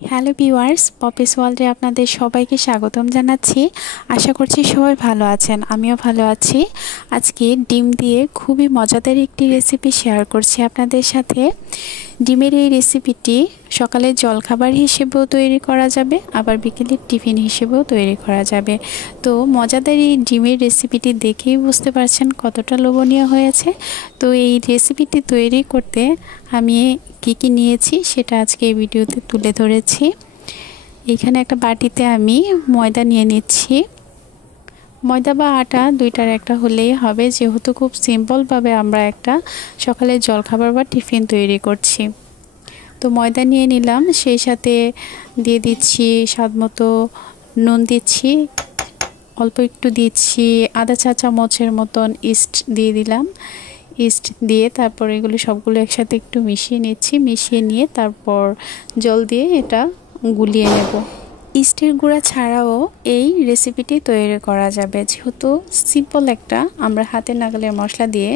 Hello viewers, Poppy's ওয়ার্ল্ডে আপনাদের সবাইকে স্বাগতম জানাচ্ছি। আশা করছি সবাই ভালো আছেন, আমিও ভালো আছি। আজকে ডিম দিয়ে খুবই মজাদার একটি রেসিপি শেয়ার করছি আপনাদের সাথে। ডিমের এই রেসিপিটি সকালের জলখাবার হিসেবেও তৈরি করা যাবে, আবার বিকেলের টিফিন হিসেবেও তৈরি করা যাবে। তো মজাদার এই ডিমের রেসিপিটি দেখেই বুঝতে পারছেন কতটা লোভনীয় হয়েছে। তো এই রেসিপিটি তৈরি করতে আমি কি নিয়েছি সেটা আজকে এই ভিডিওতে তুলে ধরেছি। এখানে একটা বাটিতে আমি ময়দা নিয়ে নিচ্ছি। ময়দা বা আটা দুইটার একটা হলেই হবে, যেহেতু খুব সিম্পলভাবে আমরা একটা সকালের জলখাবার বা টিফিন তৈরি করছি। তো ময়দা নিয়ে নিলাম, সেই সাথে দিয়ে দিচ্ছি স্বাদমতো নুন, দিচ্ছি অল্প একটু, দিচ্ছি আধা চা চামচের মতন ইস্ট দিয়ে দিলাম। ইস্ট দিয়ে তারপর এগুলো সবগুলো একসাথে একটু মিশিয়ে নিচ্ছি। মিশিয়ে নিয়ে তারপর জল দিয়ে এটা গুলিয়ে নেব। ইস্টের গুঁড়া ছাড়াও এই রেসিপিটি তৈরি করা যাবে, যেহেতু সিম্পল একটা আমরা হাতের নাগালের মশলা দিয়ে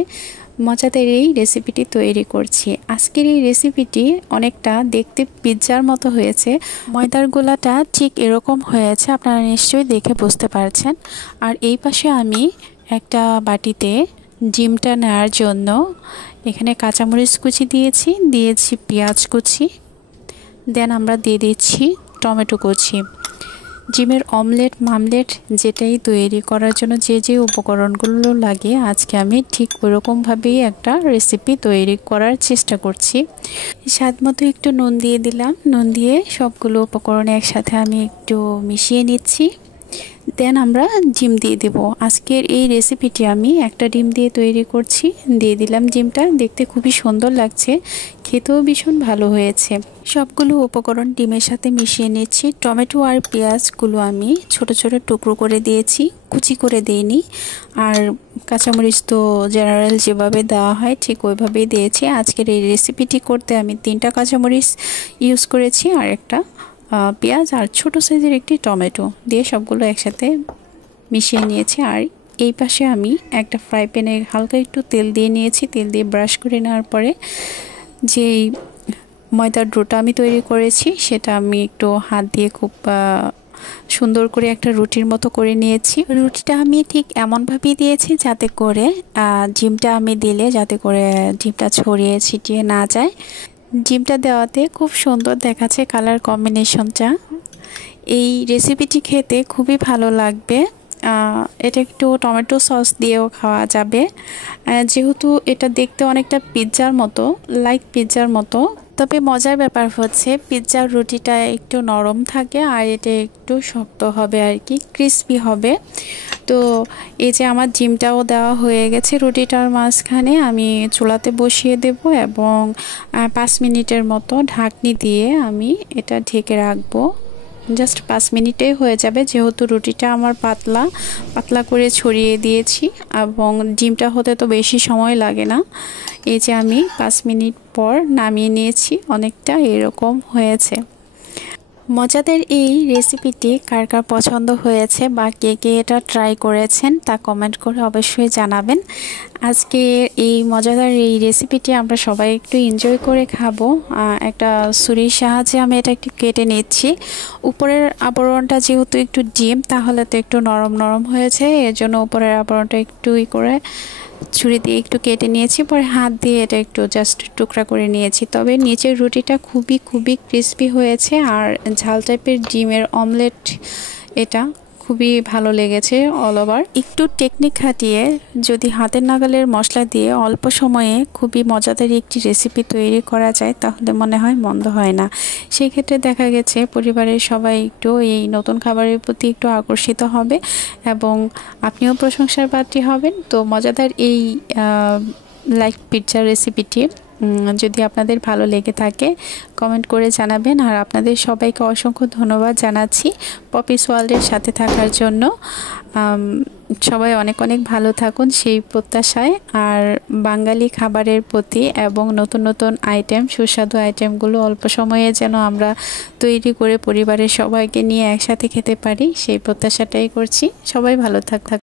মজাদার এই রেসিপিটি তৈরি করছি। আজকের এই রেসিপিটি অনেকটা দেখতে পিৎজার মতো হয়েছে। ময়দার গোলাটা ঠিক এরকম হয়েছে, আপনারা নিশ্চয়ই দেখে বুঝতে পারছেন। আর এই পাশে আমি একটা বাটিতে ডিমটা নেওয়ার জন্য এখানে কাঁচামরিচ কুচি দিয়েছি পেঁয়াজ কুচি, দেন আমরা দিয়ে দিচ্ছি টমেটো কুচি। ডিমের অমলেট মামলেট যেটাই তৈরি করার জন্য যে উপকরণগুলো লাগে, আজকে আমি ঠিক ওরকমভাবেই একটা রেসিপি তৈরি করার চেষ্টা করছি। স্বাদ মতো একটু নুন দিয়ে দিলাম। নুন দিয়ে সবগুলো উপকরণ একসাথে আমি একটু মিশিয়ে নিচ্ছি। দেন আমরা ডিম দিয়ে দেব। আজকের এই রেসিপিটি আমি একটা ডিম দিয়ে তৈরি করছি। দিয়ে দিলাম ডিমটা, দেখতে খুবই সুন্দর লাগছে, খেতেও ভীষণ ভালো হয়েছে। সবগুলো উপকরণ ডিমের সাথে মিশিয়ে নিচ্ছি। টমেটো আর পেঁয়াজগুলো আমি ছোট ছোট টুকরো করে দিয়েছি, কুচি করে দিইনি। আর কাঁচামরিচ তো জেনারেল যেভাবে দেওয়া হয় ঠিক ওইভাবেই দিয়েছি। আজকের এই রেসিপিটি করতে আমি 3টা কাঁচামরিচ ইউজ করেছি, আর একটা পেঁয়াজ আর ছোট সাইজের একটি টমেটো দিয়ে সবগুলো একসাথে মিশিয়ে নিয়েছি। আর এই পাশে আমি একটা ফ্রাই প্যানে হালকা একটু তেল দিয়ে নিয়েছি। তেল দিয়ে ব্রাশ করে নেওয়ার পরে যেই ময়দার ডোটা আমি তৈরি করেছি সেটা আমি একটু হাত দিয়ে খুব সুন্দর করে একটা রুটির মতো করে নিয়েছি। রুটিটা আমি ঠিক এমনভাবেই দিয়েছি যাতে করে ডিমটা আমি দিলে যাতে করে ডিমটা ছড়িয়ে ছিটিয়ে না যায়। ডিমটা দেওয়াতে খুব সুন্দর দেখাচ্ছে কালার কম্বিনেশনটা। এই রেসিপিটি খেতে খুবই ভালো লাগবে। এটা একটু টমেটো সস দিয়েও খাওয়া যাবে, যেহেতু এটা দেখতে অনেকটা পিৎজার মতো, লাইক পিৎজার মতো। তবে মজার ব্যাপার হচ্ছে পিৎজার রুটিটা একটু নরম থাকে আর এটা একটু শক্ত হবে আর কি, ক্রিসপি হবে। তো এই যে আমার ডিমটাও দেওয়া হয়ে গেছে রুটিটার মাঝখানে, আমি চুলাতে বসিয়ে দেব এবং 5 মিনিটের মতো ঢাকনি দিয়ে আমি এটা ঢেকে রাখবো। জাস্ট 5 মিনিটেই হয়ে যাবে, যেহেতু রুটিটা আমার পাতলা পাতলা করে ছড়িয়ে দিয়েছি এবং ডিমটা হতে তো বেশি সময় লাগে না। এই যে আমি 5 মিনিট পর নামিয়ে নিয়েছি, অনেকটা এরকম হয়েছে। মজাদার এই রেসিপিটি কার কার পছন্দ হয়েছে বা কে কে এটা ট্রাই করেছেন তা কমেন্ট করে অবশ্যই জানাবেন। আজকে এই মজাদার এই রেসিপিটি আমরা সবাই একটু এনজয় করে খাবো। একটা ছুরির সাহায্যে আমি এটা একটু কেটে নিচ্ছি। উপরের আবরণটা যেহেতু একটু ডিম, তাহলে তো একটু নরম নরম হয়েছে, এর জন্য উপরের আবরণটা একটু করে ছুরি দিয়ে একটু কেটে নিয়েছি। পরে হাত দিয়ে এটা একটু জাস্ট টুকরা করে নিয়েছি। তবে নিচের রুটিটা খুবই ক্রিস্পি হয়েছে, আর ঝাল টাইপের ডিমের অমলেট এটা খুবই ভালো লেগেছে অল ওভার। একটু টেকনিক খাটিয়ে যদি হাতের নাগালের মশলা দিয়ে অল্প সময়ে খুবই মজাদার একটি রেসিপি তৈরি করা যায়, তাহলে মনে হয় মন্দ হয় না। সেই ক্ষেত্রে দেখা গেছে পরিবারের সবাই একটু এই নতুন খাবারের প্রতি একটু আকর্ষিত হবে এবং আপনিও প্রশংসার পাত্রী হবেন। তো মজাদার এই লাইক পিৎজা রেসিপিটি যদি আপনাদের ভালো লেগে থাকে কমেন্ট করে জানাবেন। আর আপনাদের সবাইকে অসংখ্য ধন্যবাদ জানাচ্ছি পপিস ওয়ার্ল্ডের সাথে থাকার জন্য। সবাই অনেক ভালো থাকুন সেই প্রত্যাশায়। আর বাঙালি খাবারের প্রতি এবং নতুন আইটেম, সুস্বাদু আইটেমগুলো অল্প সময়ে যেন আমরা তৈরি করে পরিবারের সবাইকে নিয়ে একসাথে খেতে পারি, সেই প্রত্যাশাটাই করছি। সবাই ভালো থাকুন।